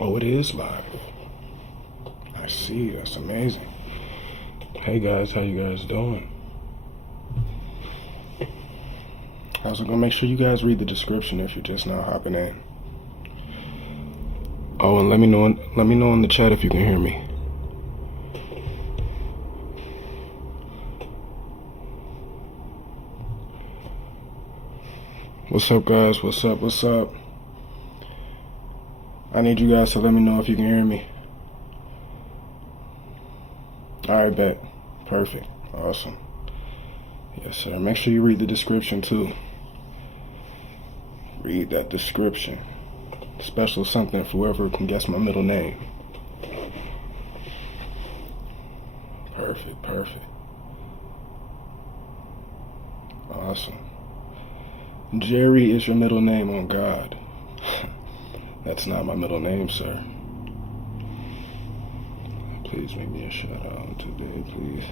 Oh, it is live. I see. That's amazing. Hey guys, how you guys doing? I was gonna make sure you guys read the description if you're just now hopping in. Oh, and let me know in the chat if you can hear me. What's up, guys? What's up? What's up? I need you guys to let me know if you can hear me. Alright, bet. Perfect. Awesome. Yes, sir. Make sure you read the description, too. Read that description. Special something for whoever can guess my middle name. Perfect, perfect. Awesome. Jerry is your middle name on God. That's not my middle name, sir. Please make me a shout out today, please.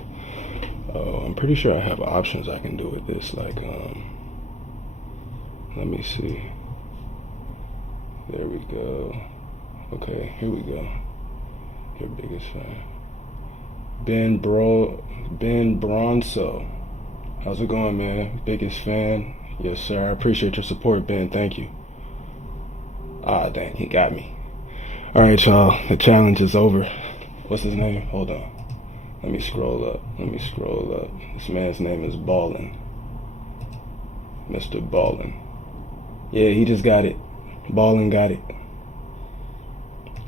Oh, I'm pretty sure I have options I can do with this. Like, let me see. There we go. Okay, here we go. Your biggest fan. Ben Bronso. How's it going, man? Biggest fan. Yes, sir. I appreciate your support, Ben. Thank you. Ah, dang, he got me. Alright, y'all. The challenge is over. What's his name? Hold on. Let me scroll up. This man's name is Ballin. Mr. Ballin. Yeah, he just got it. Ballin got it.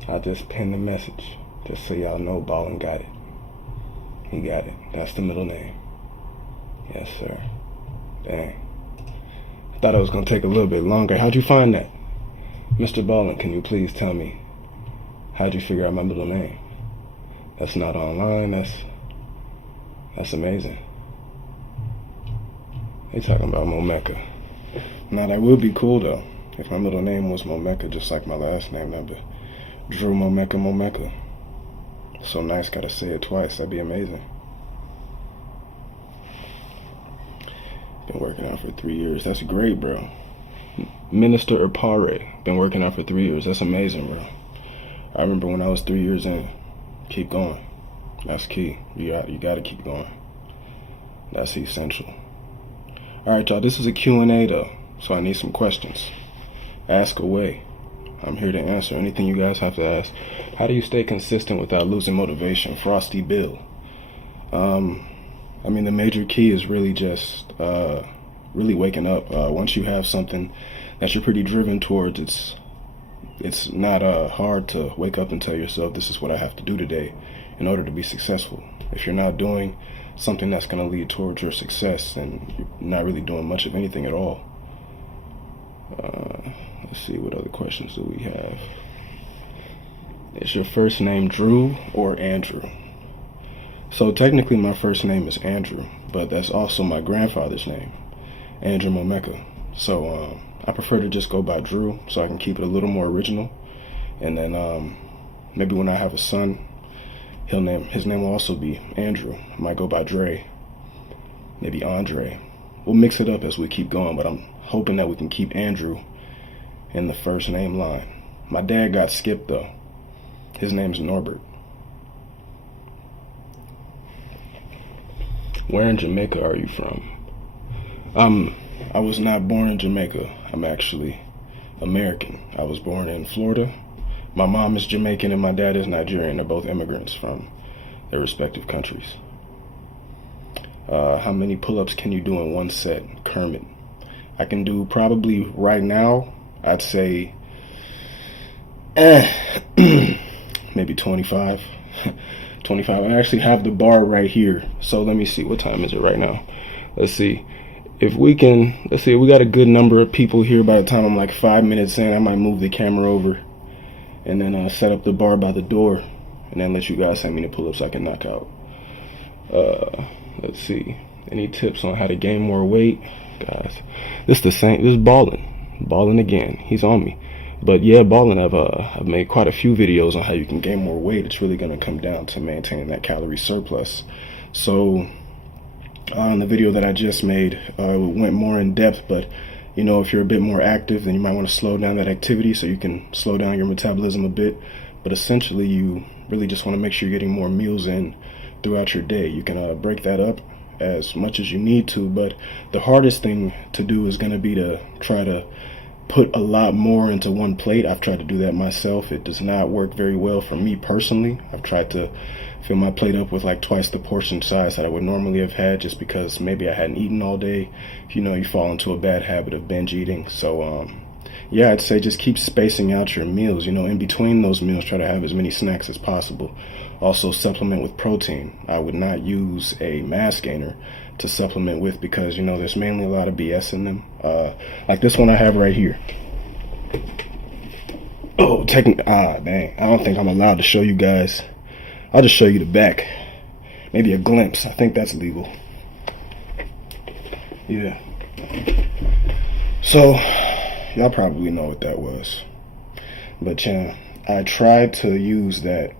I'll just pin the message. Just so y'all know Ballin got it. He got it. That's the middle name. Yes, sir. Dang. I thought it was going to take a little bit longer. How'd you find that? Mr. Ballin, can you please tell me, how'd you figure out my middle name? That's not online. That's amazing. They talking about Momeka. Now, that would be cool, though. If my middle name was Momeka, just like my last name, that'd be Drew Momeka. So nice, gotta say it twice. That'd be amazing. Been working out for 3 years. That's great, bro. Minister Erpare. Been working out for 3 years. That's amazing, bro. I remember when I was 3 years in. Keep going. That's key. You gotta keep going. That's essential. Alright, y'all. This is a Q&A, though. So I need some questions. Ask away. I'm here to answer anything you guys have to ask. How do you stay consistent without losing motivation? Frosty Bill. I mean, the major key is really just really waking up. Once you have something that you're pretty driven towards, it's not hard to wake up and tell yourself, this is what I have to do today in order to be successful. If you're not doing something that's going to lead towards your success, then you're not really doing much of anything at all. Let's see, what other questions do we have? Is your first name Drew or Andrew? So technically my first name is Andrew, but that's also my grandfather's name, Andrew Momeka. So I prefer to just go by Drew so I can keep it a little more original. And then maybe when I have a son, his name will also be Andrew. I might go by Dre, maybe Andre. We'll mix it up as we keep going, but I'm hoping that we can keep Andrew in the first name line. My dad got skipped though. His name's Norbert. Where in Jamaica are you from? I was not born in Jamaica. I'm actually American. I was born in Florida. My mom is Jamaican and my dad is Nigerian. They're both immigrants from their respective countries. How many pull-ups can you do in one set? Kermit. I can do probably right now, I'd say maybe 25. 25. I actually have the bar right here. So let me see. What time is it right now? Let's see. If we got a good number of people here by the time I'm like 5 minutes in, I might move the camera over and then set up the bar by the door and then let you guys how many pull-ups I can knock out. Let's see. Any tips on how to gain more weight? Guys, this is Ballin again. He's on me. But yeah, Ballin, I've made quite a few videos on how you can gain more weight. It's really going to come down to maintaining that calorie surplus. So on the video that I just made, went more in depth, but if you're a bit more active, then you might want to slow down that activity so you can slow down your metabolism a bit. But essentially, you really just want to make sure you're getting more meals in throughout your day. You can break that up as much as you need to, but the hardest thing to do is going to be to try to put a lot more into one plate. I've tried to do that myself. It does not work very well for me personally. I've tried to fill my plate up with like twice the portion size that I would normally have had, just because maybe I hadn't eaten all day. You fall into a bad habit of binge eating. So yeah, I'd say just keep spacing out your meals. In between those meals, try to have as many snacks as possible. Also supplement with protein. I would not use a mass gainer to supplement with, because there's mainly a lot of BS in them. Like this one I have right here. Oh, dang, I don't think I'm allowed to show you guys. I'll just show you the back. Maybe a glimpse. I think that's legal. Yeah. So, y'all probably know what that was. But yeah, I tried to use that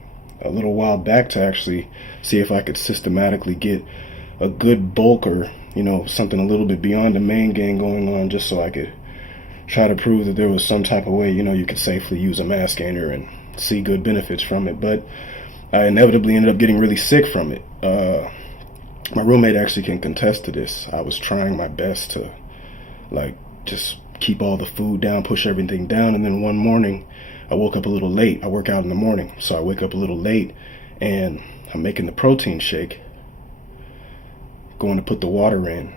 a little while back to actually see if I could systematically get a good bulk, or something a little bit beyond the main gain going on, just so I could try to prove that there was some type of way you could safely use a mass gainer and see good benefits from it. But I inevitably ended up getting really sick from it. My roommate actually can contest to this. I was trying my best to just keep all the food down, push everything down, and then one morning I woke up a little late. I work out in the morning, so I wake up a little late and I'm making the protein shake, going to put the water in,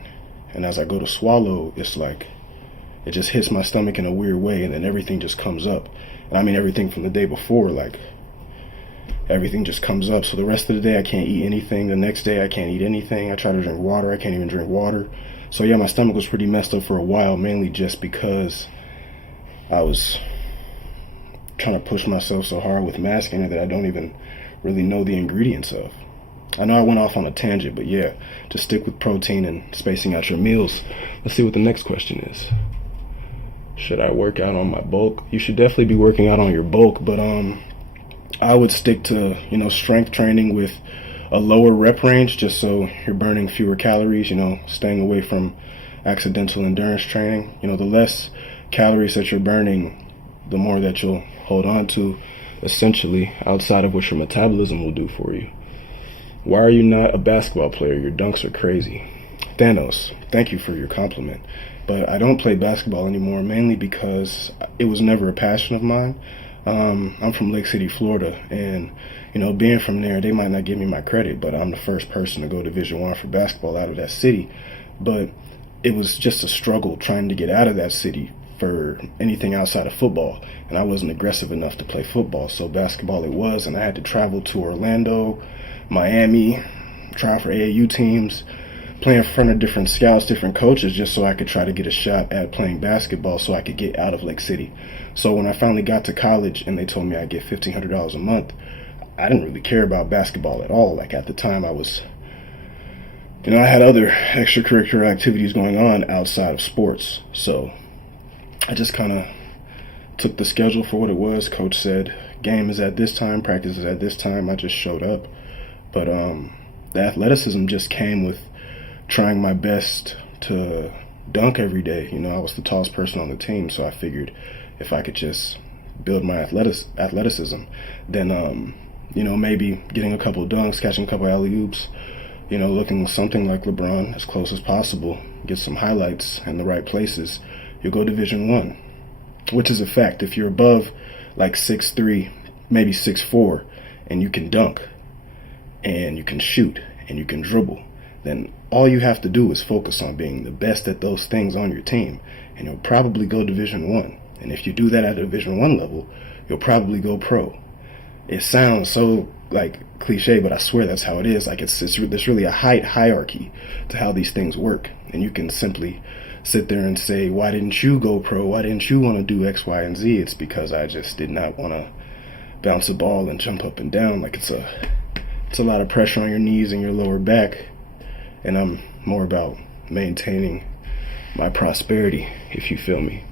and as I go to swallow, it's like it just hits my stomach in a weird way, and then everything just comes up. And I mean everything from the day before, everything just comes up. So the rest of the day I can't eat anything. The next day I can't eat anything. I try to drink water, I can't even drink water. So yeah, my stomach was pretty messed up for a while, mainly just because I was trying to push myself so hard with mass gainer that I don't even really know the ingredients of. I know I went off on a tangent, but yeah, just stick with protein and spacing out your meals. Let's see what the next question is. Should I work out on my bulk? You should definitely be working out on your bulk, but I would stick to, strength training with a lower rep range, just so you're burning fewer calories, staying away from accidental endurance training. The less calories that you're burning, the more that you'll hold on to, essentially, outside of what your metabolism will do for you. Why are you not a basketball player? Your dunks are crazy. Thanos, thank you for your compliment. But I don't play basketball anymore, mainly because it was never a passion of mine. I'm from Lake City, Florida, and being from there, they might not give me my credit, but I'm the first person to go Division I for basketball out of that city. But it was just a struggle trying to get out of that city for anything outside of football, and I wasn't aggressive enough to play football, so basketball it was. And I had to travel to Orlando, Miami, try for AAU teams, play in front of different scouts, different coaches, just so I could try to get a shot at playing basketball so I could get out of Lake City. So when I finally got to college and they told me I'd get $1,500 a month, I didn't really care about basketball at all. At the time, I was, I had other extracurricular activities going on outside of sports. So I just kind of took the schedule for what it was. Coach said, game is at this time, practice is at this time. I just showed up. But the athleticism just came with trying my best to dunk every day. I was the tallest person on the team, so I figured if I could just build my athleticism, then maybe getting a couple dunks, catching a couple alley-oops, looking something like LeBron as close as possible, get some highlights in the right places, you'll go Division I, which is a fact. If you're above 6'3", maybe 6'4", and you can dunk, and you can shoot, and you can dribble, then all you have to do is focus on being the best at those things on your team, and you'll probably go Division I. And if you do that at a Division I level, you'll probably go pro. It sounds so cliche, but I swear that's how it is. There's really a hierarchy to how these things work, and you can simply sit there and say, why didn't you go pro? Why didn't you want to do X, Y, and Z? It's because I just did not want to bounce a ball and jump up and down. It's a lot of pressure on your knees and your lower back, and I'm more about maintaining my prosperity, if you feel me.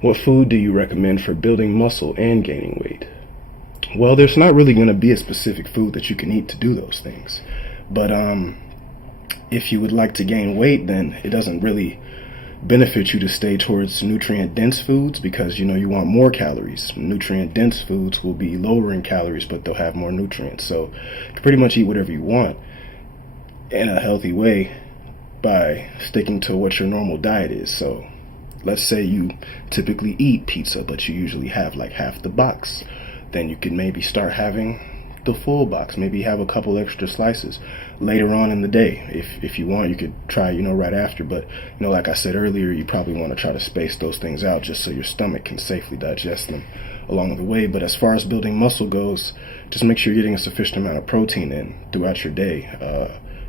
What food do you recommend for building muscle and gaining weight? Well, there's not really going to be a specific food that you can eat to do those things. But if you would like to gain weight, then it doesn't really benefit you to stay towards nutrient dense foods, because you want more calories. Nutrient dense foods will be lower in calories, but they'll have more nutrients. So you can pretty much eat whatever you want in a healthy way by sticking to what your normal diet is. So let's say you typically eat pizza, but you usually have like half the box. Then you can maybe start having the full box, maybe have a couple extra slices later on in the day. If you want, you could try, right after. But, like I said earlier, you probably want to try to space those things out just so your stomach can safely digest them along the way. But as far as building muscle goes, just make sure you're getting a sufficient amount of protein in throughout your day.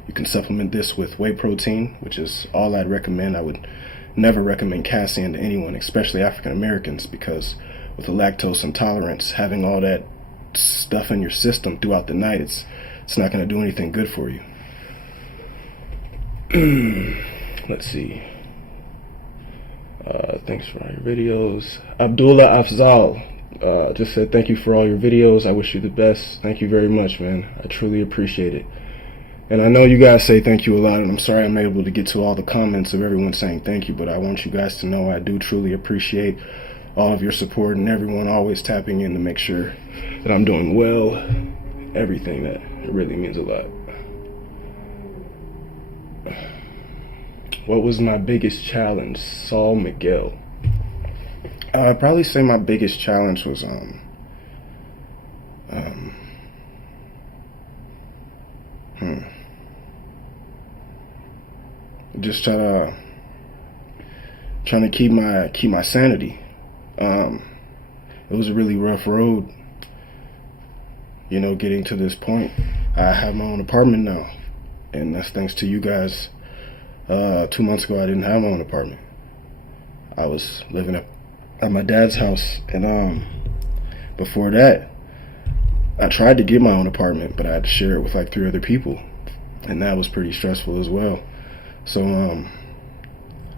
You can supplement this with whey protein, which is all I'd recommend. I would never recommend casein to anyone, especially African Americans, because with a lactose intolerance, having all that stuff in your system throughout the night, it's not going to do anything good for you. Let's see. Thanks for all your videos. Abdullah Afzal just said thank you for all your videos. I wish you the best. Thank you very much, man. I truly appreciate it. And I know you guys say thank you a lot, and I'm sorry I'm able to get to all the comments of everyone saying thank you, but I want you guys to know I do truly appreciate all of your support and everyone always tapping in to make sure that I'm doing well. Everything, that it really means a lot. What was my biggest challenge? Saul Miguel. I'd probably say my biggest challenge was just trying to keep my sanity. It was a really rough road, getting to this point. I have my own apartment now, and that's thanks to you guys. 2 months ago, I didn't have my own apartment. I was living at my dad's house, and before that, I tried to get my own apartment, but I had to share it with like 3 other people, and that was pretty stressful as well. So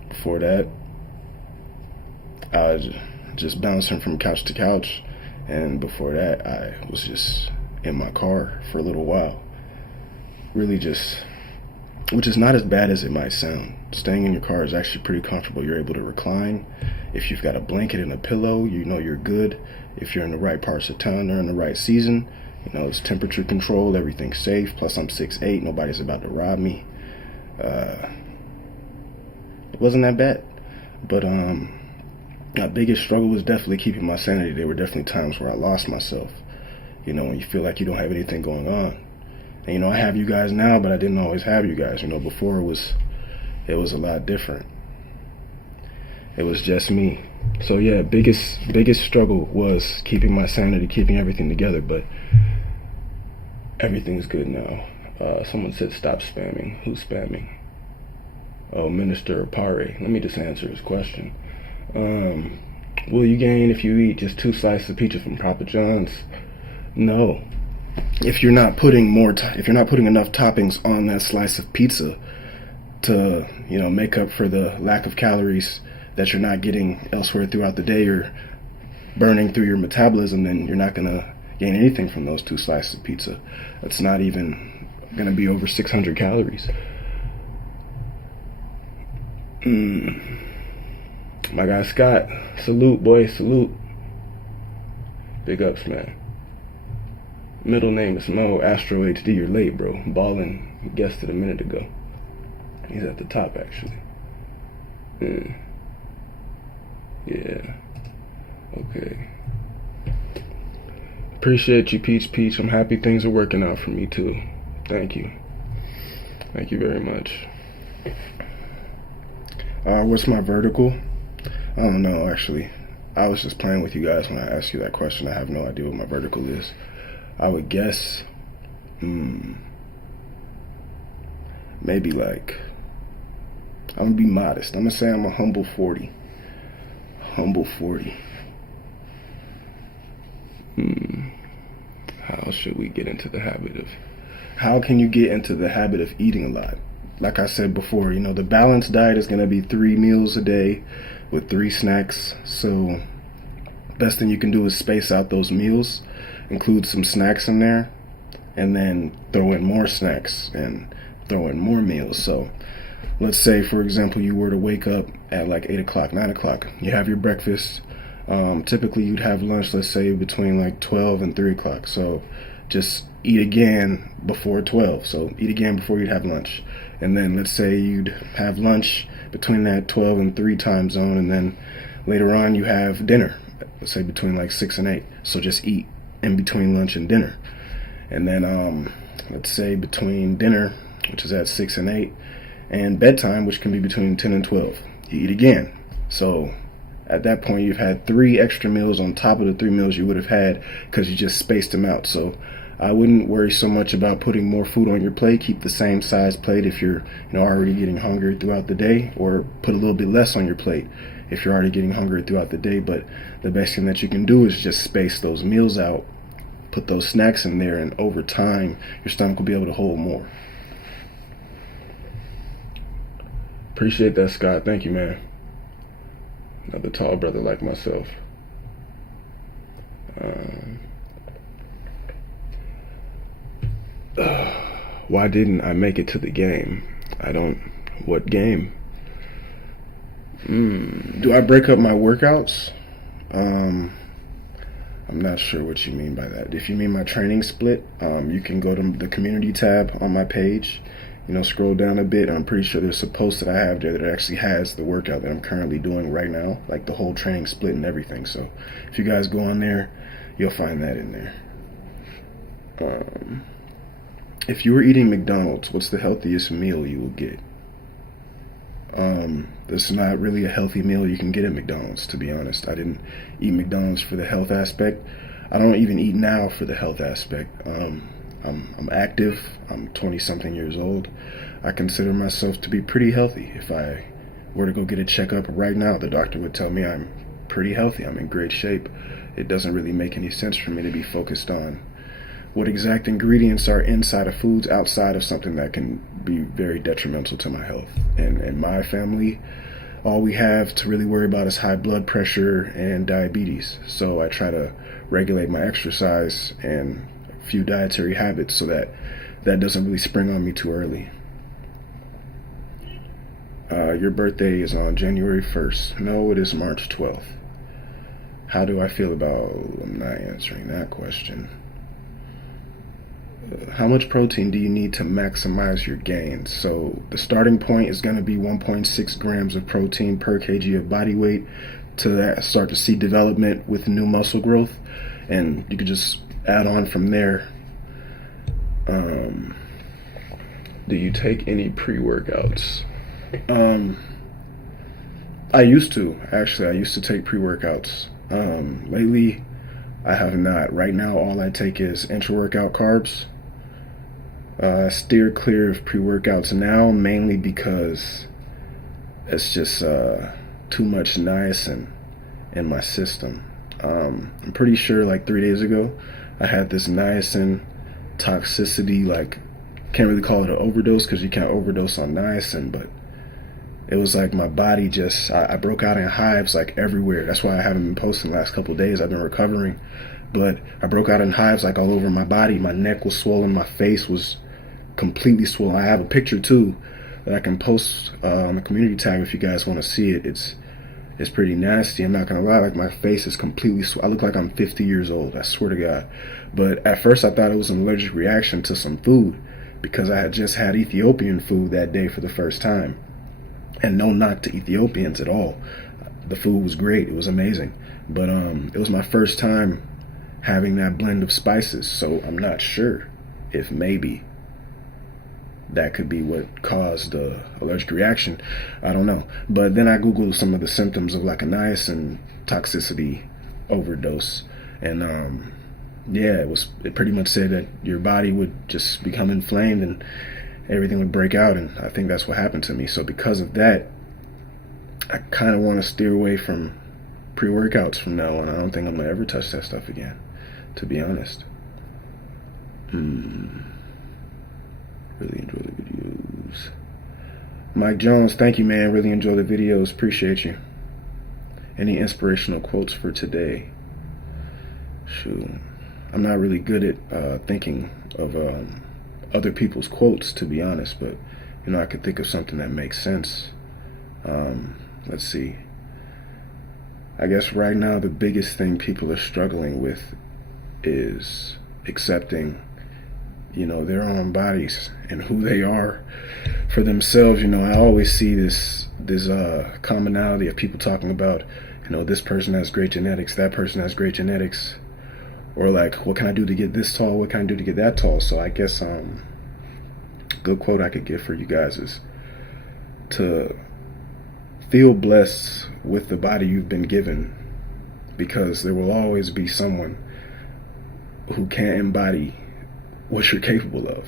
before that, I was just bouncing from couch to couch, and before that, I was just in my car for a little while. Really just, which is not as bad as it might sound. Staying in your car is actually pretty comfortable. You're able to recline. If you've got a blanket and a pillow, you're good. If you're in the right parts of town or in the right season, it's temperature controlled, everything's safe. Plus I'm 6'8", nobody's about to rob me. It wasn't that bad. But my biggest struggle was definitely keeping my sanity. There were definitely times where I lost myself. When you feel like you don't have anything going on. And I have you guys now, but I didn't always have you guys. Before it was a lot different. It was just me. So yeah, biggest struggle was keeping my sanity, keeping everything together, but everything's good now. Someone said stop spamming. Who's spamming? Oh, Minister Pare. Let me just answer his question. Will you gain if you eat just 2 slices of pizza from Papa John's? No. If you're not putting if you're not putting enough toppings on that slice of pizza to, make up for the lack of calories that you're not getting elsewhere throughout the day or burning through your metabolism, then you're not gonna gain anything from those 2 slices of pizza. It's not even gonna be over 600 calories. My guy Scott, salute, boy, salute. Big ups, man. Middle name is Mo. Astro HD, you're late, bro. Ballin' guessed it a minute ago. He's at the top, actually. Yeah. Okay. Appreciate you, Peach. I'm happy things are working out for me, too. Thank you. Thank you very much. What's my vertical? I don't know, actually. I was just playing with you guys when I asked you that question. I have no idea what my vertical is. I would guess, maybe like, I'm gonna be modest. I'm gonna say I'm a humble 40. Humble 40. How should we get into the habit of, how can you get into the habit of eating a lot? Like I said before, the balanced diet is gonna be 3 meals a day with 3 snacks. So best thing you can do is space out those meals, include some snacks in there, and then throw in more snacks and throw in more meals. So let's say, for example, you were to wake up at like 8 o'clock, 9 o'clock. You have your breakfast. Typically, you'd have lunch, let's say, between like 12 and 3 o'clock. So just eat again before 12. So eat again before you'd have lunch. And then let's say you'd have lunch between that 12 and 3 time zone. And then later on, you have dinner, let's say between like 6 and 8. So just eat in between lunch and dinner. And then let's say between dinner, which is at 6 and 8, and bedtime, which can be between 10 and 12, you eat again. So at that point, you've had 3 extra meals on top of the 3 meals you would have had because you just spaced them out. So I wouldn't worry so much about putting more food on your plate. Keep the same size plate if you're already getting hungry throughout the day, or put a little bit less on your plate if you're already getting hungry throughout the day. But the best thing that you can do is just space those meals out, put those snacks in there, and over time, your stomach will be able to hold more. Appreciate that, Scott. Thank you, man. Another tall brother like myself. Why didn't I make it to the game? What game? Do I break up my workouts? I'm not sure what you mean by that. If you mean my training split, you can go to the community tab on my page. Scroll down a bit. I'm pretty sure there's a post that I have there that actually has the workout that I'm currently doing right now, like the whole training split and everything. So if you guys go on there, you'll find that in there. If you were eating McDonald's, what's the healthiest meal you will get? There's not really a healthy meal you can get at McDonald's, to be honest. I didn't eat McDonald's for the health aspect. I don't even eat now for the health aspect. I'm active. I'm 20-something years old. I consider myself to be pretty healthy. If I were to go get a checkup right now, the doctor would tell me I'm pretty healthy. I'm in great shape. It doesn't really make any sense for me to be focused on what exact ingredients are inside of foods outside of something that can be very detrimental to my health. And in my family, all we have to really worry about is high blood pressure and diabetes. So I try to regulate my exercise and a few dietary habits so that doesn't really spring on me too early. Your birthday is on January 1st. No, it is March 12th. How do I feel about... I'm not answering that question. How much protein do you need to maximize your gains? So the starting point is going to be 1.6 grams of protein per kg of body weight to start to see development with new muscle growth. And you could just add on from there. Do you take any pre-workouts? I used to. Actually, I used to take pre-workouts. Lately, I have not. Right now, all I take is intra-workout carbs. I steer clear of pre-workouts now, mainly because it's just too much niacin in my system. I'm pretty sure like 3 days ago, I had this niacin toxicity, can't really call it an overdose because you can't overdose on niacin, but it was like my body just, I broke out in hives like everywhere. That's why I haven't been posting the last couple of days. I've been recovering, but I broke out in hives like all over my body. My neck was swollen. My face was completely swollen. I have a picture too that I can post on the community tab if you guys want to see it. It's pretty nasty. I'm not gonna lie. Like my face is completely I look like I'm 50 years old. I swear to God. But at first I thought it was an allergic reaction to some food because I had just had Ethiopian food that day for the first time. And no knock to Ethiopians at all. The food was great. It was amazing. But it was my first time having that blend of spices. So I'm not sure if maybe that could be what caused the allergic reaction. I don't know. But then I Googled some of the symptoms of like a niacin toxicity overdose. And it pretty much said that your body would just become inflamed and everything would break out, and I think that's what happened to me. So because of that, I kind of want to steer away from pre-workouts from now on. I don't think I'm going to ever touch that stuff again, to be honest. Really enjoy the videos. Mike Jones, thank you, man. Really enjoy the videos. Appreciate you. Any inspirational quotes for today? Shoot. I'm not really good at thinking of other people's quotes, to be honest, but I could think of something that makes sense. Let's see. I guess right now the biggest thing people are struggling with is accepting, their own bodies and who they are for themselves. I always see this commonality of people talking about, this person has great genetics, that person has great genetics, or like, what can I do to get this tall? What can I do to get that tall? So I guess good quote I could give for you guys is to feel blessed with the body you've been given, because there will always be someone who can't embody what you're capable of.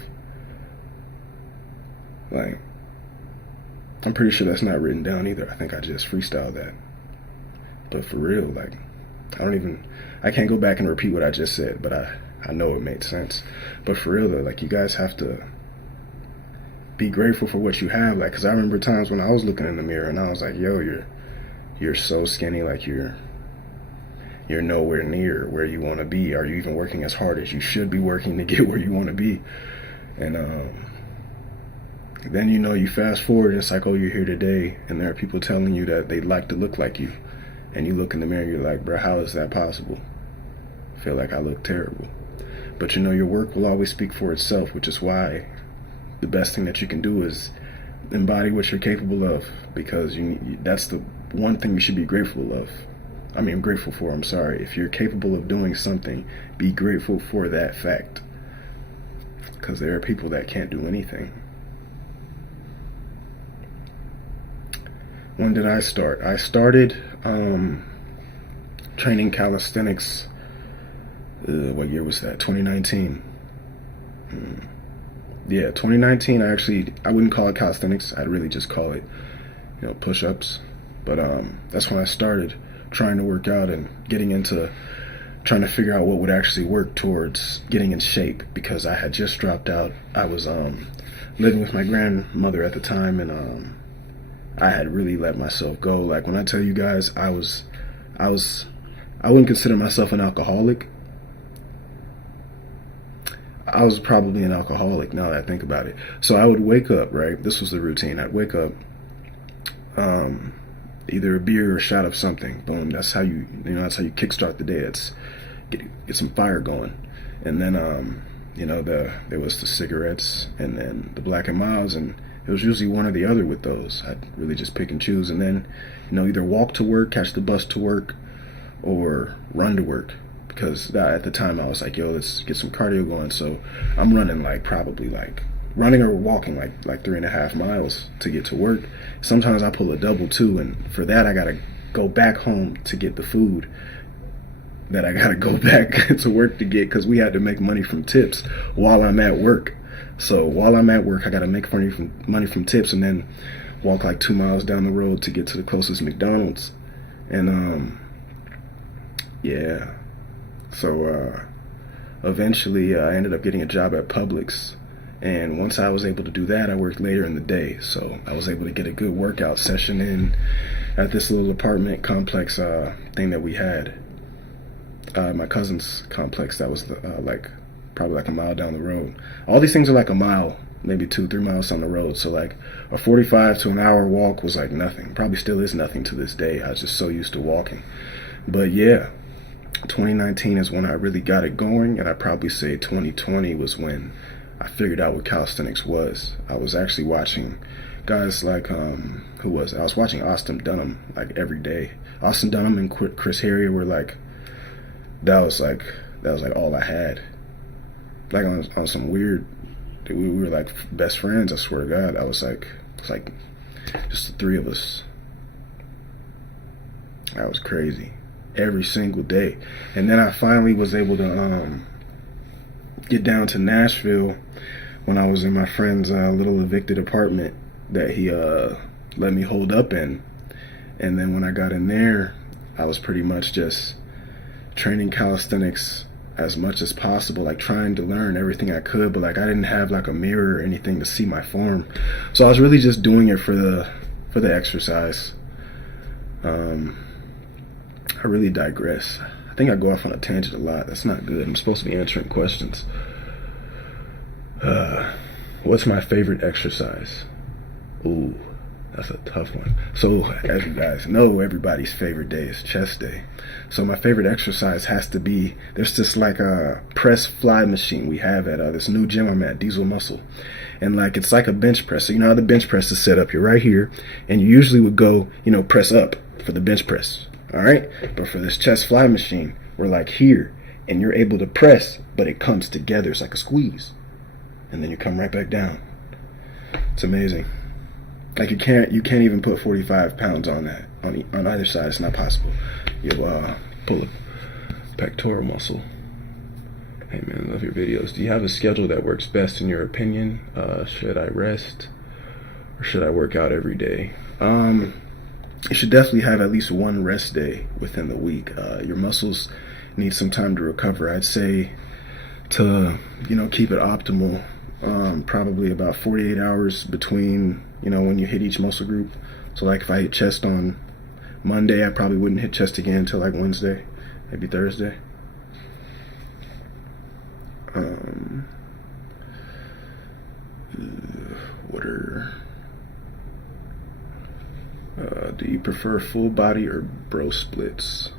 Like, I'm pretty sure that's not written down either. I think I just freestyled that. But for real, like, I can't go back and repeat what I just said, but I know it made sense. But for real though, like, you guys have to be grateful for what you have. Like, cause I remember times when I was looking in the mirror and I was like, yo, you're so skinny, like you're nowhere near where you want to be. Are you even working as hard as you should be working to get where you want to be? And then you fast forward and it's like, oh, you're here today, and there are people telling you that they'd like to look like you, and you look in the mirror and you're like, bro, how is that possible? I feel like I look terrible. But your work will always speak for itself, which is why the best thing that you can do is embody what you're capable of, because that's the one thing you should be grateful for. I'm sorry. If you're capable of doing something, be grateful for that fact, because there are people that can't do anything. When did I start? I started training calisthenics. What year was that? 2019. Yeah, 2019. I wouldn't call it calisthenics. I'd really just call it, push-ups. But that's when I started trying to work out and trying to figure out what would actually work towards getting in shape, because I had just dropped out. I was living with my grandmother at the time, and I had really let myself go. Like, when I tell you guys, I wouldn't consider myself an alcoholic. I was probably an alcoholic now that I think about it. So I would wake up, right? This was the routine. I'd wake up, either a beer or a shot of something. Boom. That's how you kickstart the day. It's get some fire going. And then, there was the cigarettes and then the Black and Milds, and it was usually one or the other with those. I'd really just pick and choose. And then, either walk to work, catch the bus to work, or run to work. Because at the time I was like, yo, let's get some cardio going. So I'm running running or walking like 3.5 miles to get to work. Sometimes I pull a double too, and for that I gotta go back home to get the food that I gotta go back to work to get, because we had to make money from tips while I'm at work. So while I'm at work, I gotta make money from tips, and then walk like 2 miles down the road to get to the closest McDonald's. And yeah. So eventually I ended up getting a job at Publix, and once I was able to do that, I worked later in the day, so I was able to get a good workout session in at this little apartment complex thing that we had, my cousin's complex that was probably like a mile down the road. All these things are like a mile, maybe 2-3 miles down the road, so like a 45 to an hour walk was like nothing. Probably still is nothing to this day. I was just so used to walking. But yeah, 2019 is when I really got it going, and I'd probably say 2020 was when I figured out what calisthenics was. I was actually watching guys like, who was it? I was watching Austin Dunham like every day. Austin Dunham and Chris Harrier were like, that was like all I had. Like on some weird, we were like best friends, I swear to God. It's like just the three of us. That was crazy. Every single day. And then I finally was able to get down to Nashville when I was in my friend's little evicted apartment that he let me hold up in. And then when I got in there, I was pretty much just training calisthenics as much as possible, like trying to learn everything I could, but like I didn't have like a mirror or anything to see my form. So I was really just doing it for the exercise. I really digress. I think I go off on a tangent a lot. That's not good. I'm supposed to be answering questions. What's my favorite exercise? Ooh, that's a tough one. So, as you guys know, everybody's favorite day is chest day. So my favorite exercise has to be, there's this like a press fly machine we have at this new gym I'm at, Diesel Muscle. And like, it's like a bench press. So you know how the bench press is set up? You're right here, and you usually would go, press up for the bench press. All right? But for this chest fly machine, we're like here, and you're able to press, but it comes together. It's like a squeeze. And then you come right back down. It's amazing. Like you can't even put 45 pounds on that on either side. It's not possible. You'll pull a pectoral muscle. Hey man, love your videos. Do you have a schedule that works best in your opinion? Should I rest or should I work out every day? You should definitely have at least one rest day within the week. Your muscles need some time to recover. I'd say to keep it optimal, probably about 48 hours between when you hit each muscle group. So like if I hit chest on Monday, I probably wouldn't hit chest again until like Wednesday, maybe Thursday. Do you prefer full body or bro splits?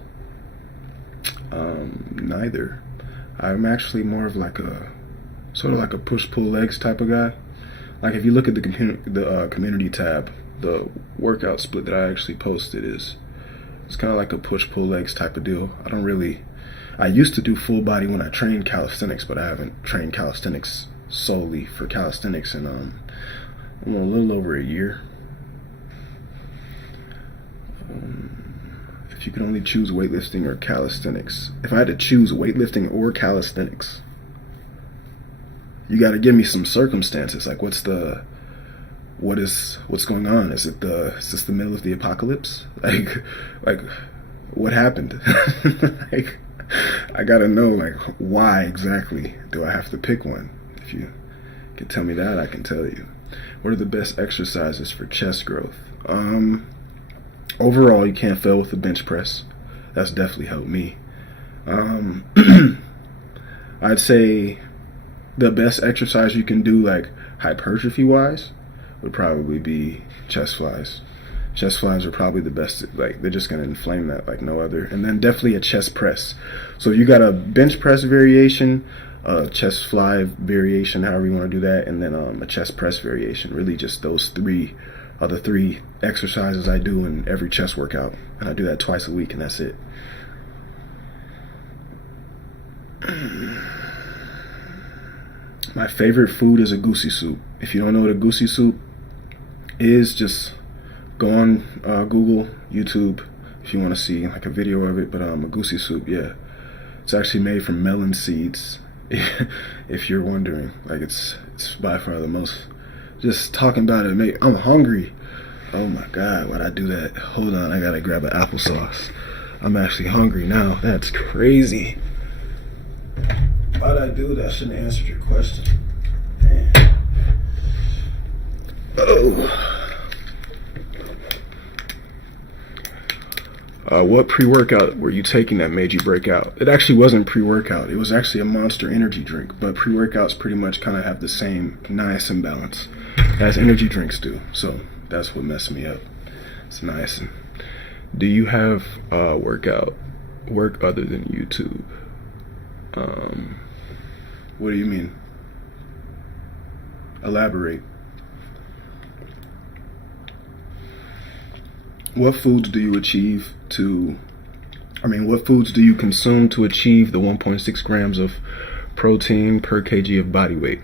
Neither. I'm actually more of like a sort of like a push-pull legs type of guy. Like if you look at the community tab, the workout split that I actually posted it's kind of like a push-pull legs type of deal. I used to do full body when I trained calisthenics, but I haven't trained calisthenics solely for calisthenics in a little over a year. If you could only choose weightlifting or calisthenics, if I had to choose weightlifting or calisthenics, you got to give me some circumstances. Like what's going on? Is this the middle of the apocalypse? Like what happened? Like I gotta know like why exactly do I have to pick one? If you can tell me that, I can tell you. What are the best exercises for chest growth? Overall, you can't fail with the bench press. That's definitely helped me. I'd say the best exercise you can do, like hypertrophy wise, would probably be chest flies. Chest flies are probably the best. Like they're just gonna inflame that like no other. And then definitely a chest press. So you got a bench press variation, a chest fly variation, however you want to do that, and then a chest press variation. Really, just those three are the three exercises I do in every chest workout, and I do that twice a week, and that's it. My favorite food is a goosey soup. If you don't know what a goosey soup is, just go on Google, YouTube, if you want to see like a video of it. But a goosey soup, yeah, it's actually made from melon seeds. If you're wondering, like it's by far the most. Just talking about it, I'm hungry. Oh my God, why'd I do that? Hold on, I gotta grab an applesauce. I'm actually hungry now. That's crazy. Why'd I do that? I shouldn't have answered your question. Damn. What pre-workout were you taking that made you break out? It actually wasn't pre-workout. It was actually a Monster energy drink. But pre-workouts pretty much kind of have the same niacin balance as energy drinks do. So that's what messed me up. It's niacin. Do you have work other than YouTube? What do you mean? Elaborate. What foods do you consume to achieve the 1.6 grams of protein per kg of body weight?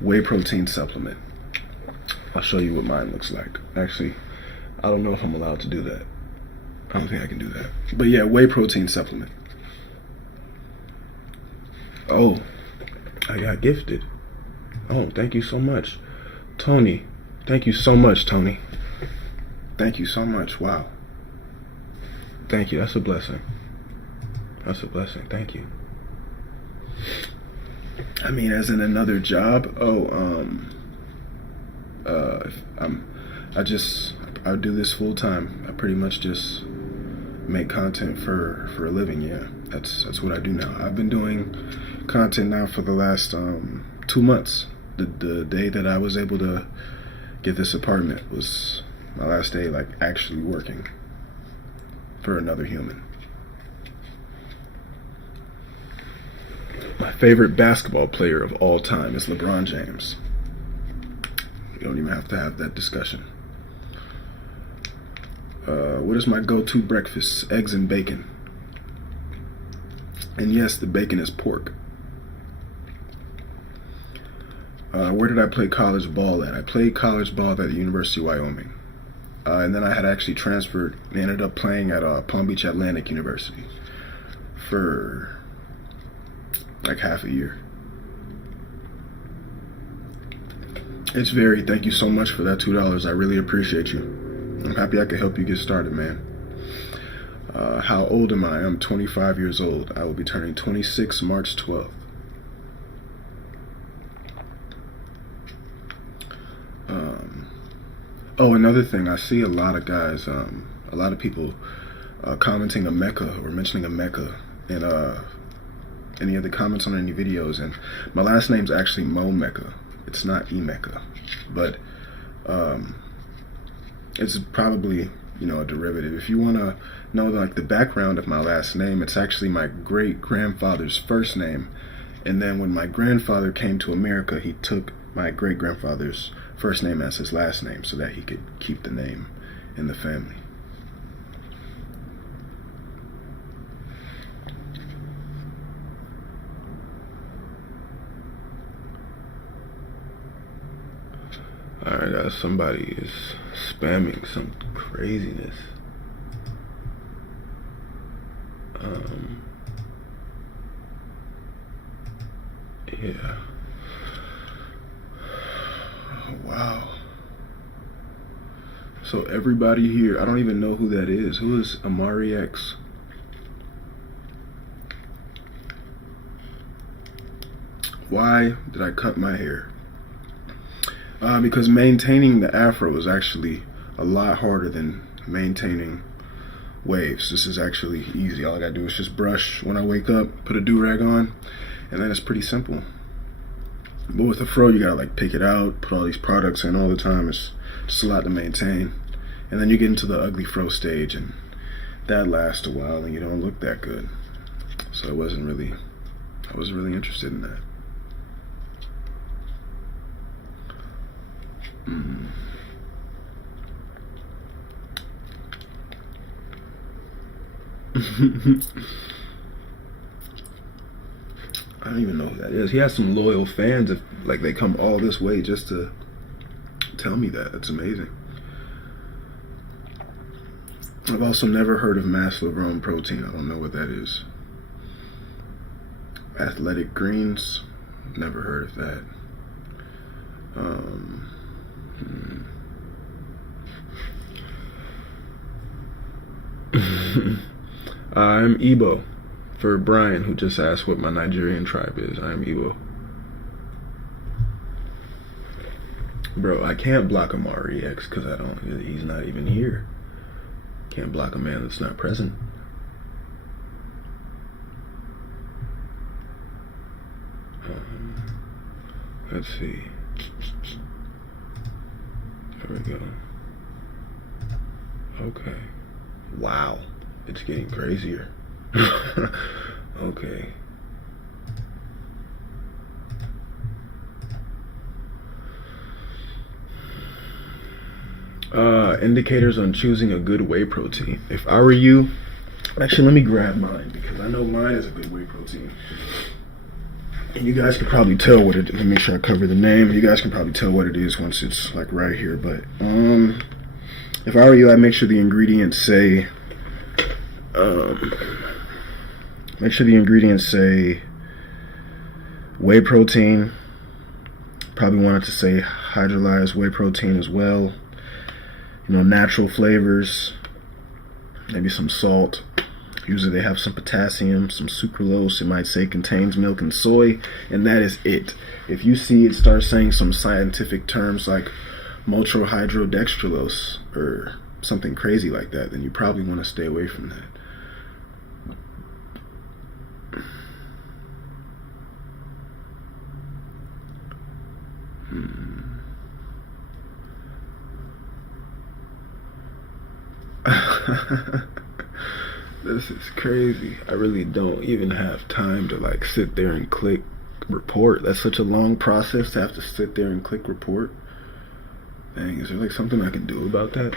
Whey protein supplement. I'll show you what mine looks like. Actually, I don't know if I'm allowed to do that. I don't think I can do that. But yeah, whey protein supplement. Oh, I got gifted. Oh, thank you so much. Tony. Thank you so much, Tony. Thank you so much. Wow. Thank you. That's a blessing. That's a blessing. Thank you. I mean, as in another job. I do this full time. I pretty much just make content for a living. Yeah, that's what I do now. I've been doing content now for the last 2 months. The day that I was able to get this apartment was my last day, like, actually working for another human. My favorite basketball player of all time is LeBron James. We don't even have to have that discussion. What is my go-to breakfast? Eggs and bacon. And yes, the bacon is pork. Where did I play college ball at? I played college ball at the University of Wyoming. And then I had actually transferred and ended up playing at Palm Beach Atlantic University for like half a year. It's very, thank you so much for that $2. I really appreciate you. I'm happy I could help you get started, man. How old am I? I'm 25 years old. I will be turning 26 March 12th. Oh, another thing, I see a lot of guys, a lot of people commenting a Mecca or mentioning a Mecca in any of the comments on any videos. And my last name's actually Mo Mecca. It's not E-Mecca. But it's probably, you know, a derivative. If you want to know like the background of my last name, it's actually my great-grandfather's first name. And then when my grandfather came to America, he took my great-grandfather's first name as his last name so that he could keep the name in the family. Alright guys, somebody is spamming some craziness. Yeah. Oh, wow. So everybody here, I don't even know who that is. Who is Amari X? Why did I cut my hair? Because maintaining the afro is actually a lot harder than maintaining waves. This is actually easy. All I gotta do is just brush when I wake up, put a do-rag on, and then it's pretty simple. But with the fro, you gotta like pick it out, put all these products in all the time. It's just a lot to maintain. And then you get into the ugly fro stage, and that lasts a while, and you don't look that good. So I wasn't really interested in that. I don't even know who that is. He has some loyal fans. If like they come all this way just to tell me that. That's amazing. I've also never heard of Maslow grown protein. I don't know what that is. Athletic Greens. Never heard of that. I'm Igbo. For Brian, who just asked what my Nigerian tribe is, I am Igbo. Bro, I can't block Amari X because he's not even here. Can't block a man that's not present. Let's see. There we go. Okay. Wow. It's getting crazier. Okay. Indicators on choosing a good whey protein. If I were you, actually let me grab mine because I know mine is a good whey protein. And you guys can probably tell what it is. Let me make sure I cover the name. You guys can probably tell what it is once it's like right here. But if I were you, I'd make sure the ingredients say whey protein. Probably wanted to say hydrolyzed whey protein as well. You know, natural flavors, maybe some salt. Usually they have some potassium, some sucralose. It might say contains milk and soy, and that is it. If you see it start saying some scientific terms like maltohydrodextrose or something crazy like that, then you probably want to stay away from that. This is crazy. I really don't even have time to like sit there and click report. That's such a long process to have to sit there and click report. Dang, is there like something I can do about that?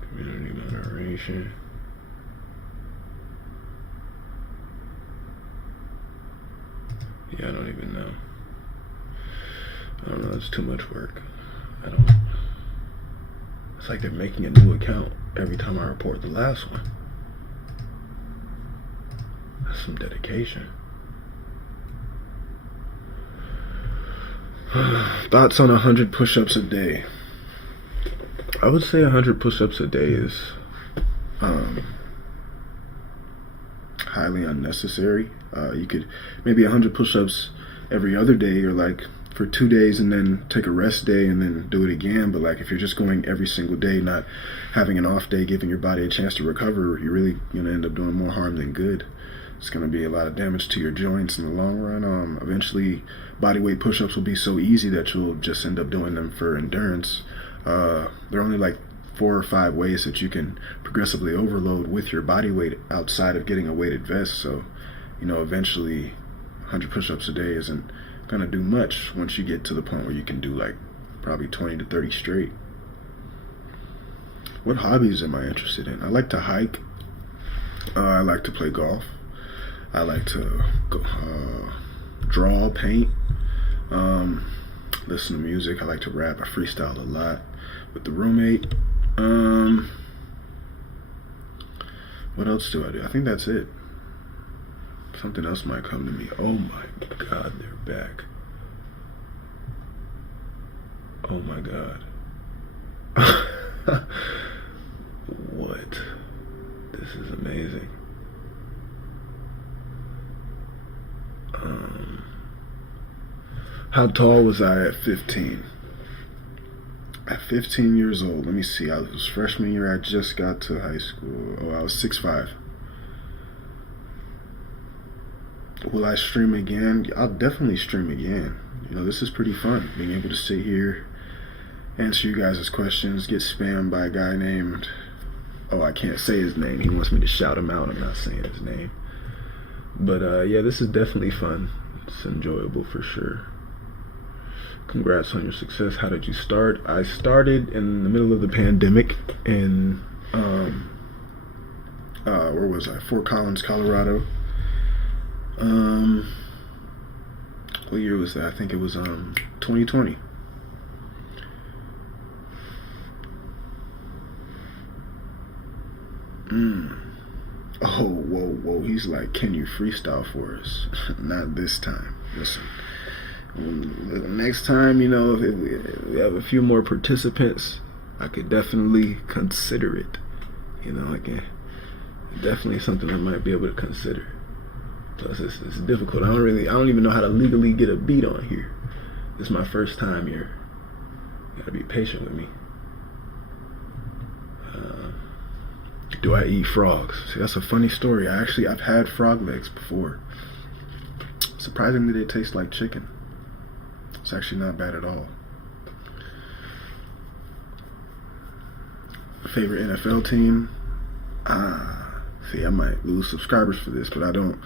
Community moderation. Yeah, I don't even know. I don't know, that's too much work. I don't. It's like they're making a new account every time I report the last one. That's some dedication. Thoughts on 100 push-ups a day? I would say 100 push-ups a day is highly unnecessary. You could maybe 100 push-ups every other day, or like for 2 days and then take a rest day and then do it again. But like if you're just going every single day, not having an off day, giving your body a chance to recover, you're really gonna end up doing more harm than good. It's gonna be a lot of damage to your joints in the long run. Eventually, body weight push-ups will be so easy that you'll just end up doing them for endurance. There are only like 4 or 5 ways that you can progressively overload with your body weight outside of getting a weighted vest. So, eventually 100 push-ups a day isn't gonna do much once you get to the point where you can do like probably 20 to 30 straight. What hobbies am I interested in? I like to hike. I like to play golf. I like to draw, paint, listen to music. I like to rap. I freestyle a lot with the roommate. What else do I do? I think that's it. Something else might come to me. Oh my God, they're back. Oh my God. What? This is amazing. How tall was I at 15? At 15 years old, let me see. I was freshman year. I just got to high school. Oh, I was 6'5". Will I stream again? I'll definitely stream again. This is pretty fun. Being able to sit here, answer you guys' questions, get spammed by a guy named... Oh, I can't say his name. He wants me to shout him out. I'm not saying his name. But yeah, this is definitely fun. It's enjoyable for sure. Congrats on your success. How did you start? I started in the middle of the pandemic in where was I? Fort Collins, Colorado. What year was that? I think it was 2020. Oh, whoa. He's like, can you freestyle for us? Not this time. Listen. Next time, if we have a few more participants, I could definitely consider it. Definitely something I might be able to consider. Plus, it's difficult. I don't even know how to legally get a beat on here. This is my first time here. You gotta be patient with me. Do I eat frogs? See, that's a funny story. I've had frog legs before. Surprisingly, they taste like chicken. It's actually not bad at all. Favorite NFL team? See, I might lose subscribers for this, but I don't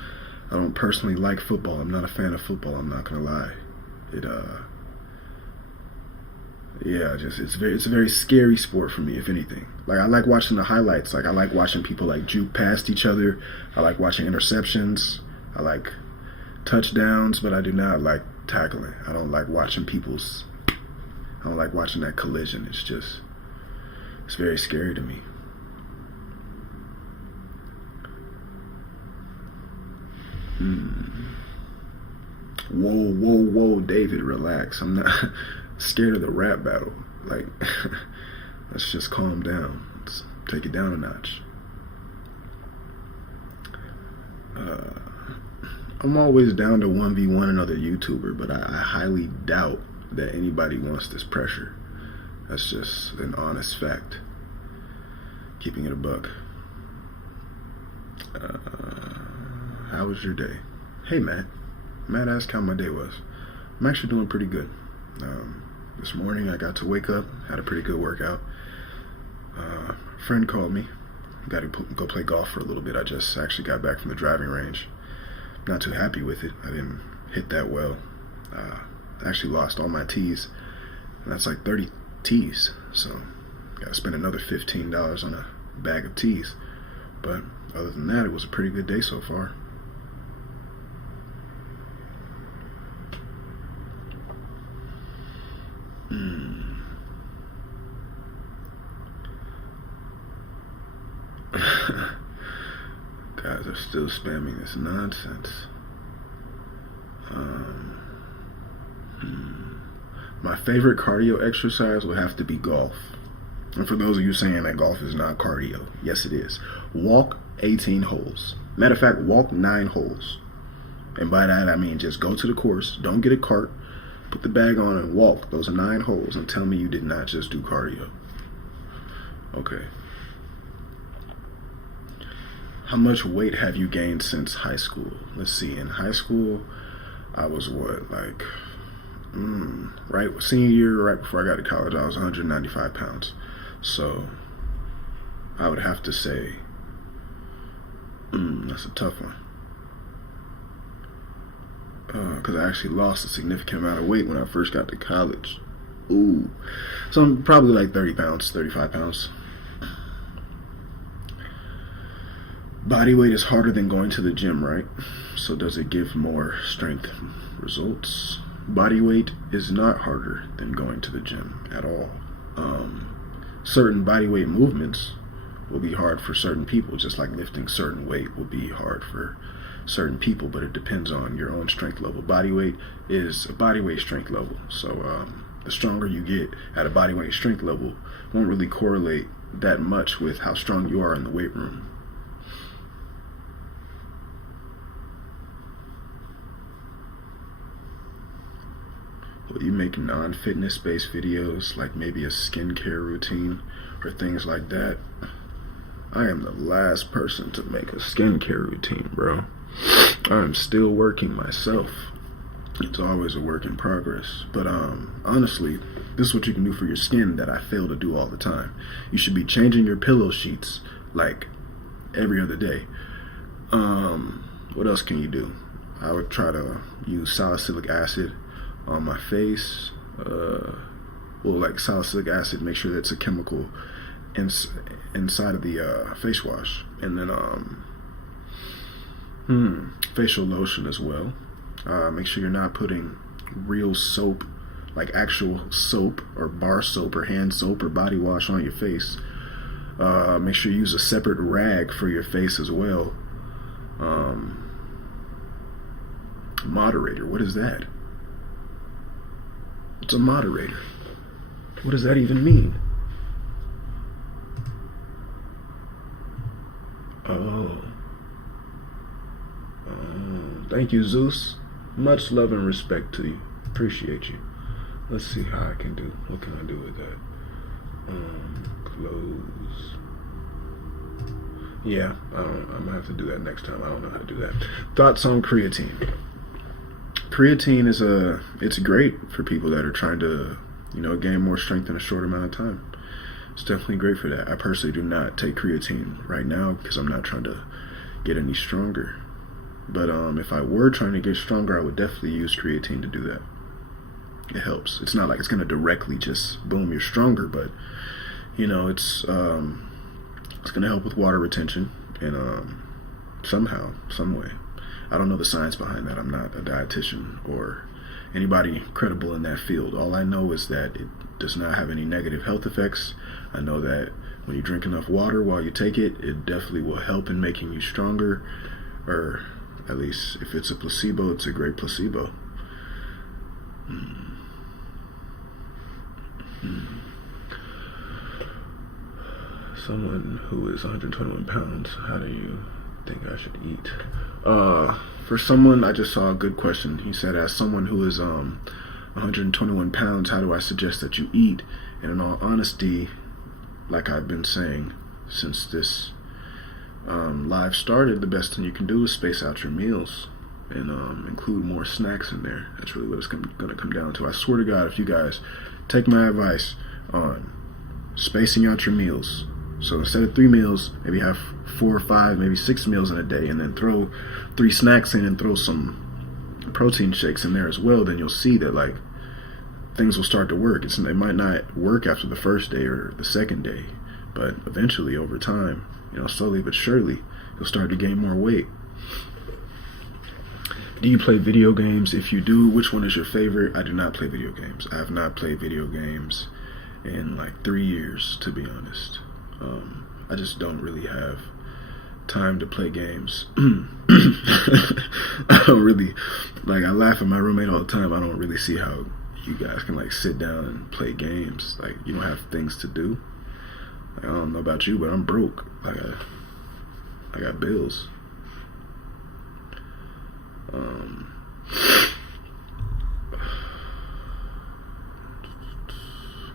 personally like football. I'm not a fan of football. I'm not gonna lie. It's a very scary sport for me, if anything. Like, I like watching the highlights. Like, I like watching people like juke past each other. I like watching interceptions. I like touchdowns, but I do not like tackling. I don't like watching that collision. It's very scary to me. Whoa, David, relax. I'm not scared of the rap battle. Like, let's just calm down. Let's take it down a notch. I'm always down to 1v1 another YouTuber, but I highly doubt that anybody wants this pressure. That's just an honest fact. Keeping it a buck. How was your day? Hey, Matt. Matt asked how my day was. I'm actually doing pretty good. This morning I got to wake up, had a pretty good workout. A friend called me. Got to go play golf for a little bit. I just actually got back from the driving range. Not too happy with it. I didn't hit that well. I actually lost all my tees. And that's like 30 tees. So got to spend another $15 on a bag of tees. But other than that, it was a pretty good day so far. Guys are still spamming this nonsense. My favorite cardio exercise would have to be golf. And for those of you saying that golf is not cardio, yes it is. Walk 18 holes. Matter of fact, walk 9 holes. And by that I mean just go to the course, don't get a cart, put the bag on and walk those 9 holes and tell me you did not just do cardio. Okay. How much weight have you gained since high school? Let's see, in high school, I was right, senior year, right before I got to college, I was 195 pounds. So, I would have to say, that's a tough one. Because I actually lost a significant amount of weight when I first got to college. Ooh. So I'm probably like 30 pounds, 35 pounds. Body weight is harder than going to the gym, right? So does it give more strength results? Body weight is not harder than going to the gym at all. Certain body weight movements will be hard for certain people, just like lifting certain weight will be hard for certain people, but it depends on your own strength level. Body weight is a body weight strength level. So the stronger you get at a body weight strength level won't really correlate that much with how strong you are in the weight room. Will you make non-fitness based videos, like maybe a skincare routine or things like that? I am the last person to make a skincare routine, bro. I'm still working myself. It's always a work in progress. But honestly, this is what you can do for your skin that I fail to do all the time. You should be changing your pillow sheets like every other day. What else can you do? I would try to use salicylic acid on my face. Like salicylic acid, make sure that's a chemical inside of the face wash. And then facial lotion as well. Make sure you're not putting real soap, like actual soap or bar soap or hand soap or body wash on your face. Make sure you use a separate rag for your face as well. Moderator, what is that? What's a moderator? What does that even mean? Thank you, Zeus. Much love and respect to you. Appreciate you. Let's see how I can do. What can I do with that? Close. Yeah, I'm gonna have to do that next time. I don't know how to do that. Thoughts on creatine? Creatine it's great for people that are trying to, gain more strength in a short amount of time. It's definitely great for that. I personally do not take creatine right now because I'm not trying to get any stronger. But if I were trying to get stronger, I would definitely use creatine to do that. It helps. It's not like it's going to directly just boom, you're stronger, but it's going to help with water retention and somehow, some way. I don't know the science behind that. I'm not a dietitian or anybody credible in that field. All I know is that it does not have any negative health effects. I know that when you drink enough water while you take it, it definitely will help in making you stronger, or at least if it's a placebo, it's a great placebo. Someone who is 121 pounds, how do you think I should eat? For someone, I just saw a good question. He said, as someone who is 121 pounds, how do I suggest that you eat? And in all honesty, like I've been saying since this live started, the best thing you can do is space out your meals and include more snacks in there. That's really what it's going to come down to. I swear to God, if you guys take my advice on spacing out your meals. So instead of 3 meals, maybe have 4 or 5, maybe 6 meals in a day, and then throw 3 snacks in and throw some protein shakes in there as well. Then you'll see that like things will start to work. It might not work after the first day or the second day, but eventually over time, slowly but surely, you'll start to gain more weight. Do you play video games? If you do, which one is your favorite? I do not play video games. I have not played video games in like 3 years, to be honest. I just don't really have time to play games. I don't really, I laugh at my roommate all the time. I don't really see how you guys can sit down and play games. You don't have things to do. I don't know about you, but I'm broke. I got bills.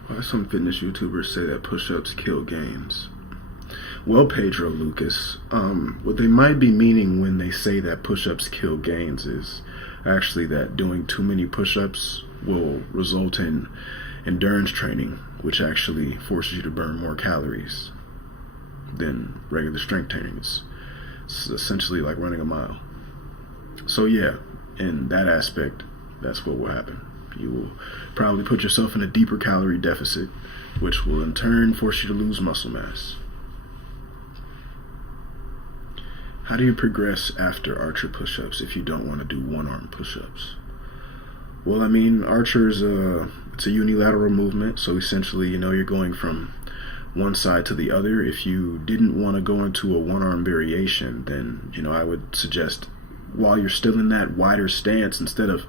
Why some fitness YouTubers say that push-ups kill gains? Well, Pedro Lucas, what they might be meaning when they say that push-ups kill gains is actually that doing too many push-ups will result in endurance training, which actually forces you to burn more calories than regular strength training. It's essentially like running a mile. So yeah, in that aspect, that's what will happen. You will probably put yourself in a deeper calorie deficit, which will in turn force you to lose muscle mass. How do you progress after archer push-ups if you don't want to do one-arm push-ups? Well, archer is it's a unilateral movement, so essentially, you're going from one side to the other. If you didn't want to go into a one-arm variation, then, I would suggest while you're still in that wider stance, instead of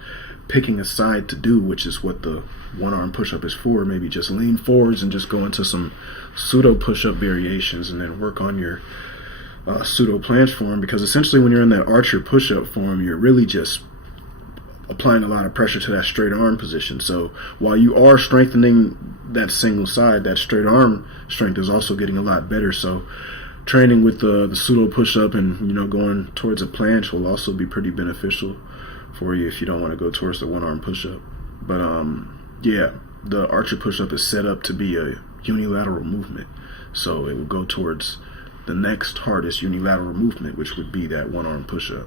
picking a side to do, which is what the one-arm push-up is for, maybe just lean forwards and just go into some pseudo push-up variations and then work on your pseudo planche form, because essentially when you're in that archer push-up form, you're really just applying a lot of pressure to that straight arm position. So while you are strengthening that single side, that straight arm strength is also getting a lot better. So training with the pseudo push-up and going towards a planche will also be pretty beneficial for you if you don't want to go towards the one-arm push-up. But yeah, the archer push-up is set up to be a unilateral movement, so it will go towards the next hardest unilateral movement, which would be that one-arm push-up.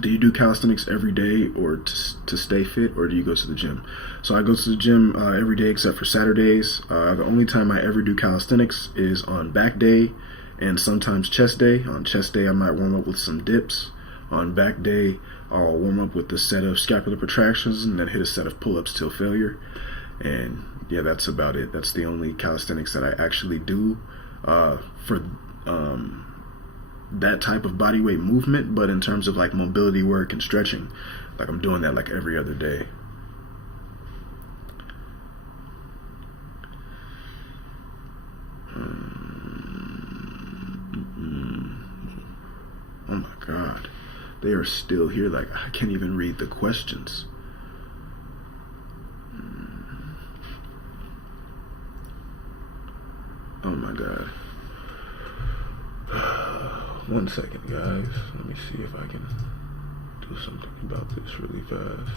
Do you do calisthenics every day or to stay fit, or do you go to the gym? So I go to the gym every day except for Saturdays. The only time I ever do calisthenics is on back day and sometimes chest day. On chest day, I might warm up with some dips. On back day, I'll warm up with a set of scapular protractions and then hit a set of pull-ups till failure. And yeah, that's about it. That's the only calisthenics that I actually do for that type of body weight movement. But in terms of mobility work and stretching, I'm doing that every other day. Oh my God, they are still here. I can't even read the questions. Oh my God. 1 second, guys. Let me see if I can do something about this really fast.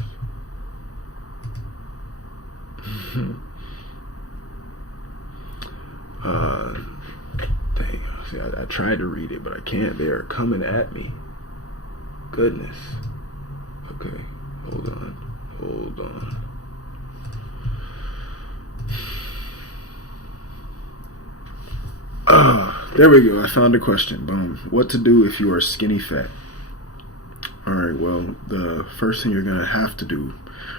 Dang. See, I tried to read it, but I can't. They are coming at me. Goodness. Okay. Hold on. There we go. I found a question. Boom. What to do if you are skinny fat? Alright, well, the first thing you're going to have to do,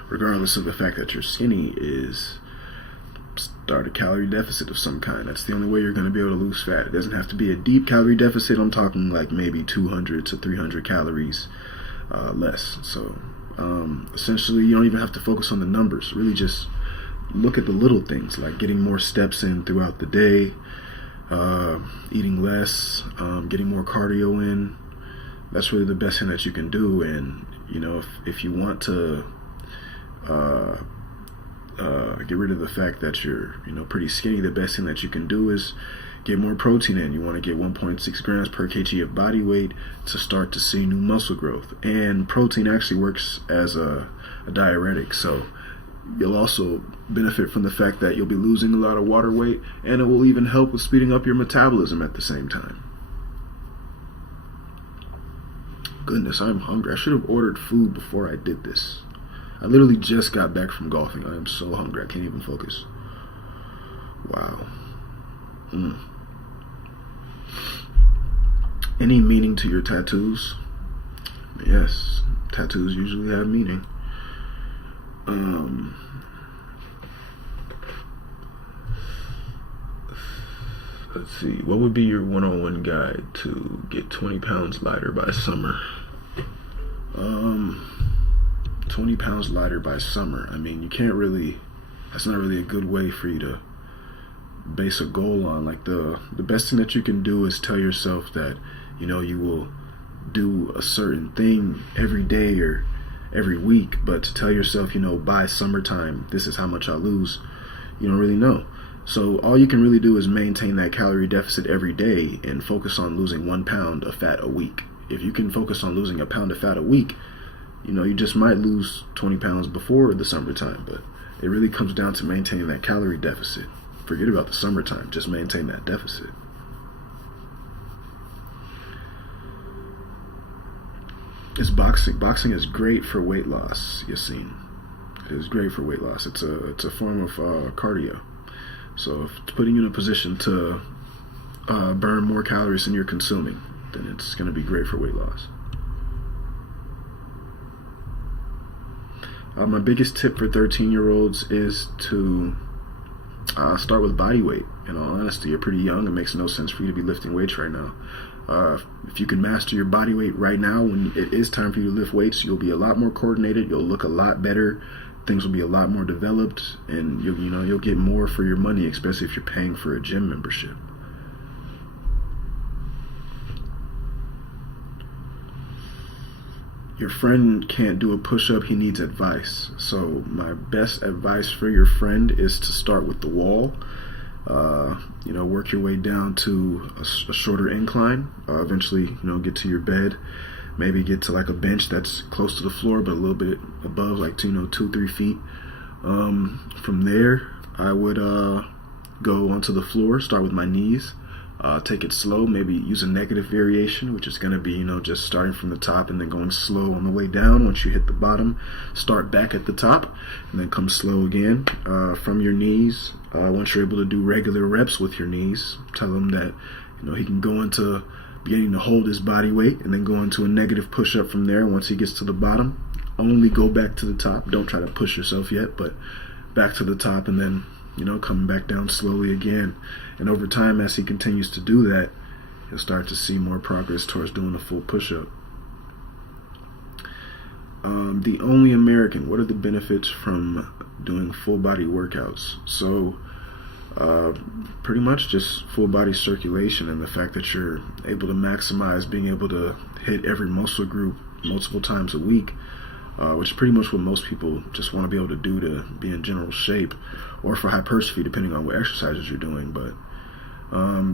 regardless of the fact that you're skinny, is start a calorie deficit of some kind. That's the only way you're going to be able to lose fat. It doesn't have to be a deep calorie deficit. I'm talking maybe 200 to 300 calories less. So essentially, you don't even have to focus on the numbers. Really just look at the little things, like getting more steps in throughout the day, eating less, getting more cardio in. That's really the best thing that you can do. And if you want to get rid of the fact that you're pretty skinny, the best thing that you can do is get more protein in. You want to get 1.6 grams per kg of body weight to start to see new muscle growth. And protein actually works as a diuretic, so You'll also benefit from the fact that you'll be losing a lot of water weight, and it will even help with speeding up your metabolism at the same time. Goodness, I'm hungry. I should have ordered food before I did this. I literally just got back from golfing. I am so hungry. I can't even focus. Wow. Any meaning to your tattoos? Yes, tattoos usually have meaning. Let's see. What would be your one-on-one guide to get 20 pounds lighter by summer? 20 pounds lighter by summer. I mean, you can't really. That's not really a good way for you to base a goal on. Like the best thing that you can do is tell yourself that you will do a certain thing every day or every week, but to tell yourself by summertime this is how much I'll lose, you don't really know. So all you can really do is maintain that calorie deficit every day and focus on losing 1 pound of fat a week. If you can focus on losing a pound of fat a week, you just might lose 20 pounds before the summertime, but it really comes down to maintaining that calorie deficit. Forget about the summertime, just maintain that deficit. Boxing is great for weight loss, Yassine. It is great for weight loss. It's a form of cardio. So if it's putting you in a position to burn more calories than you're consuming, then it's going to be great for weight loss. My biggest tip for 13-year-olds is to start with body weight. In all honesty, you're pretty young. It makes no sense for you to be lifting weights right now. If you can master your body weight right now, when it is time for you to lift weights, you'll be a lot more coordinated. You'll look a lot better. Things will be a lot more developed, and you'll get more for your money, especially if you're paying for a gym membership. Your friend can't do a push-up, he needs advice. So my best advice for your friend is to start with the wall. Work your way down to a shorter incline. Eventually, get to your bed. Maybe get to like a bench that's close to the floor, but a little bit above, like 2-3 feet. From there, I would go onto the floor. Start with my knees. Take it slow. Maybe use a negative variation, which is going to be, just starting from the top and then going slow on the way down. Once you hit the bottom, start back at the top and then come slow again from your knees. Once you're able to do regular reps with your knees, tell him that he can go into beginning to hold his body weight and then go into a negative push-up from there. Once he gets to the bottom, only go back to the top. Don't try to push yourself yet, but back to the top and then coming back down slowly again. And over time, as he continues to do that, you'll start to see more progress towards doing a full push-up. The Only American, what are the benefits from doing full body workouts? So pretty much just full body circulation and the fact that you're able to maximize being able to hit every muscle group multiple times a week, which is pretty much what most people just want to be able to do to be in general shape, or for hypertrophy depending on what exercises you're doing. But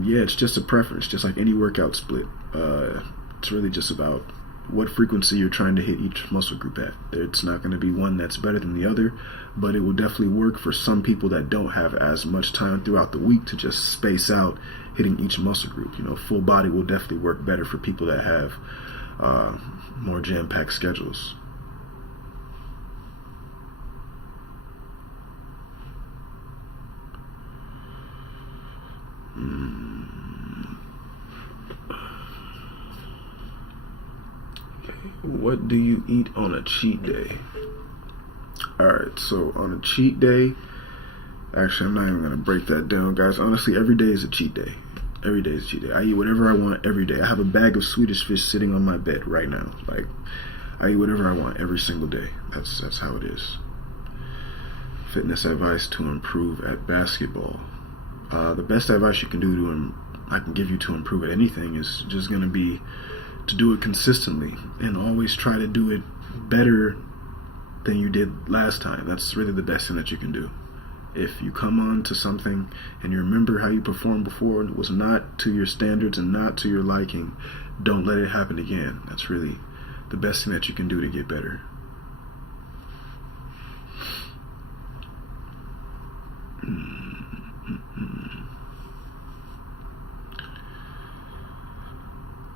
it's just a preference, just like any workout split. It's really just about what frequency you're trying to hit each muscle group at. It's not going to be one that's better than the other, but it will definitely work for some people that don't have as much time throughout the week to just space out hitting each muscle group. Full body will definitely work better for people that have more jam-packed schedules. What do you eat on a cheat day? Alright, so on a cheat day, actually I'm not even going to break that down, guys. Honestly, every day is a cheat day. Every day is a cheat day. I eat whatever I want every day. I have a bag of Swedish fish sitting on my bed right now. Like, I eat whatever I want every single day. That's how it is. Fitness advice to improve at basketball. The best advice you can do I can give you to improve at anything is just going to be to do it consistently and always try to do it better than you did last time. That's really the best thing that you can do. If you come on to something and you remember how you performed before and it was not to your standards and not to your liking, don't let it happen again. That's really the best thing that you can do to get better.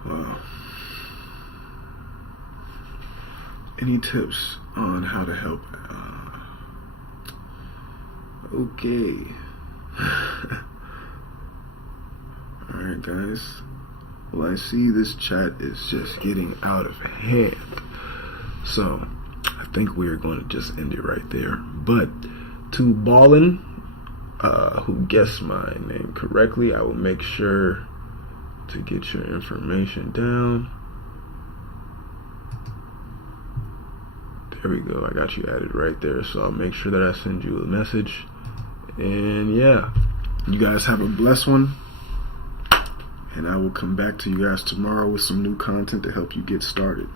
Wow. Any tips on how to help? Okay. Alright, guys. Well, I see this chat is just getting out of hand. So, I think we are going to just end it right there. But, to Ballin, who guessed my name correctly, I will make sure to get your information down. There we go. I got you added right there. So I'll make sure that I send you a message. And yeah, you guys have a blessed one. And I will come back to you guys tomorrow with some new content to help you get started.